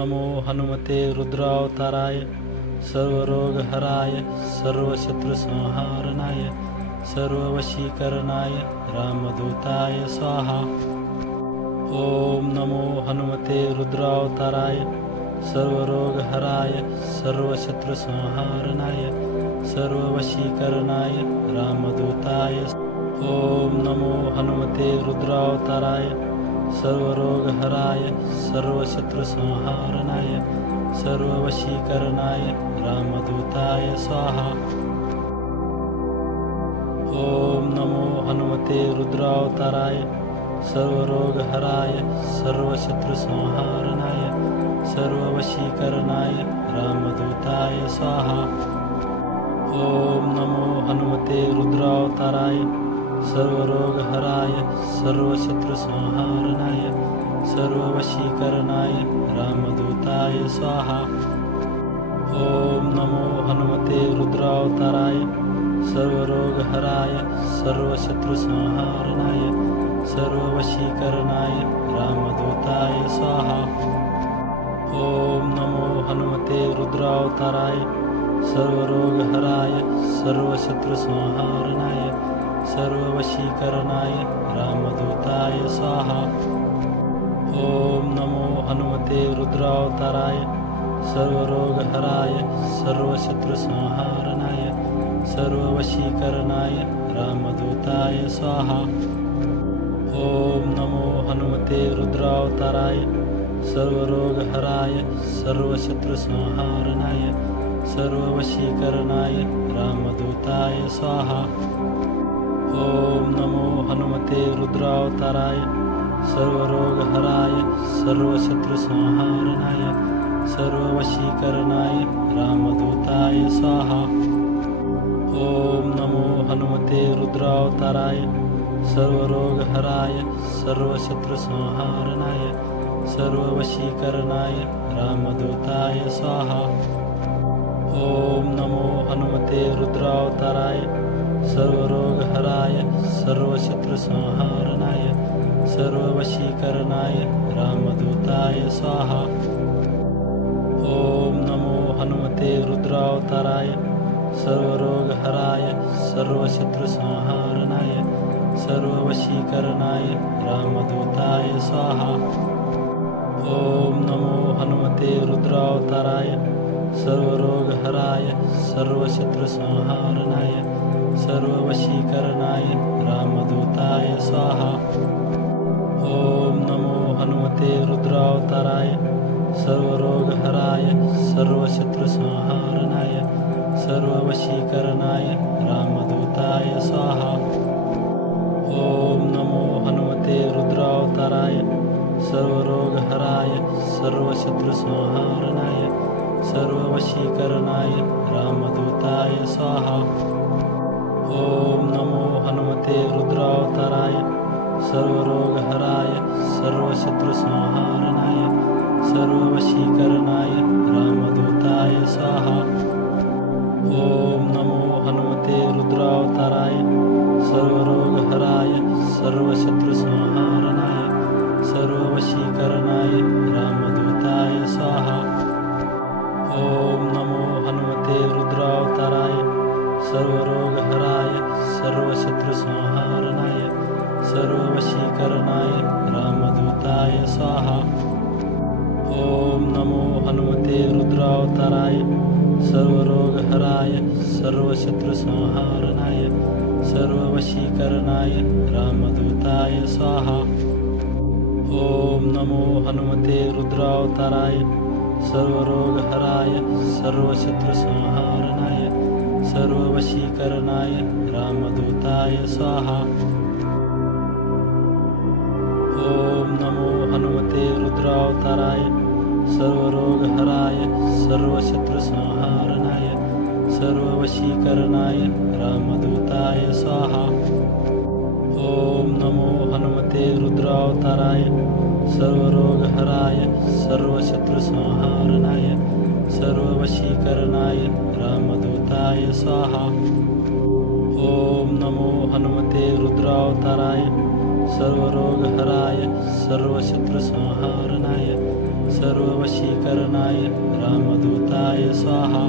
नमो हनुमते रुद्रावताराय सर्वरोगहराय सर्वशत्रुसंहारणाय सर्ववशीकरणाय रामदूताय स्वाहा। ॐ नमो हनुमते रुद्रावताराय सर्वरोगहराय सर्वशत्रुसंहारणाय सर्ववशीकरणाय रामदूताय। ॐ नमो हनुमते रुद्रावताराय सर्वरोगहराय सर्वशत्रुसंहारणाय सर्ववशीकरणाय रामदूताय स्वाहा। ॐ नमो हनुमते रुद्रावताराय सर्वरोगहराय सर्वशत्रुसंहारणाय सर्ववशीकरणाय रामदूताय स्वाहा। ॐ नमो हनुमते रुद्रावताराय सर्वरोगहराय सर्वशत्रुसंहारणाय सर्ववशीकरणाय रामदूताय स्वाहा। ॐ नमो हनुमते रुद्रावताराय सर्वरोगहराय सर्वशत्रुसंहारणाय सर्ववशीकरणाय रामदूताय स्वाहा। ॐ नमो हनुमते रुद्रावताराय सर्वरोगहराय सर्वशत्रुसंहारणाय सर्ववशीकरणाय रामदूताय स्वाहा। ॐ नमो हनुमते रुद्रावताराय सर्वरोगहराय सर्वशत्रुसंहारणाय सर्ववशीकरणाय रामदूताय स्वाहा। ॐ नमो हनुमते रुद्रावताराय सर्वरोगहराय सर्वशत्रुसंहारणाय सर्ववशीकरणाय रामदूताय स्वाहा। ॐ नमो हनुमते रुद्रावताराय सर्वरोगहराय सर्वशत्रुसंहारणाय सर्ववशीकरणाय रामदूताय स्वाहा। ॐ नमो हनुमते रुद्रावताराय सर्वरोगहराय सर्वशत्रुसंहारणाय सर्ववशीकरणाय रामदूताय स्वाहा। ॐ नमो हनुमते रुद्रावताराय सर्वरोगहराय सर्वशत्रुसंहारणाय सर्ववशीकरणाय रामदूताय स्वाहा। ॐ नमो हनुमते रुद्रावताराय सर्वरोगहराय सर्वशत्रुसंहारणाय सर्ववशीकरणाय रामदूताय स्वाहा। ॐ नमो हनुमते रुद्रावताराय सर्वरोगहराय सर्वशत्रुसंहारणाय सर्ववशीकरणाय रामदूताय स्वाहा। ॐ नमो हनुमते रुद्रावताराय सर्वरोगहराय सर्वशत्रुसंहारणाय सर्ववशीकरणाय रामदूताय स्वाहा। ॐ नमो हनुमते रुद्रावताराय सर्वरोगहराय सर्वशत्रुसंहारणाय सर्ववशीकरणाय रामदूताय स्वाहा। ॐ नमो हनुमते रुद्रावताराय सर्वरोगहराय सर्वशत्रुसंहारणाय सर्ववशीकरणाय रामदूताय स्वाहा। ॐ नमो हनुमते रुद्रावताराय सर्वरोगहराय सर्वशत्रुसंहारणाय सर्ववशीकरणाय रामदूताय स्वाहा। ॐ नमो हनुमते रुद्रावताराय सर्वरोगहराय सर्वशत्रुसंहारणाय सर्ववशीकरणाय रामदूताय स्वाहा। ॐ नमो हनुमते रुद्रावताराय सर्वरोगहराय सर्वशत्रुसंहारणाय सर्ववशीकरणाय रामदूताय स्वाहा। ॐ नमो हनुमते रुद्रावताराय सर्वरोगहराय सर्वशत्रुसंहारणाय सर्ववशीकरणाय रामदूताय स्वाहा। ॐ नमो हनुमते रुद्रावताराय सर्वरोगहराय सर्वशत्रुसंहारणाय सर्ववशीकरणाय रामदूताय स्वाहा। ॐ नमो हनुमते रुद्रावताराय सर्वरोगहराय सर्वशत्रुसंहारणाय सर्ववशीकरणाय रामदूताय स्वाहा। ॐ नमो हनुमते रुद्रावताराय सर्वरोगहराय सर्वशत्रुसंहारणाय सर्व वशीकरणाय रामदूताय स्वाहा।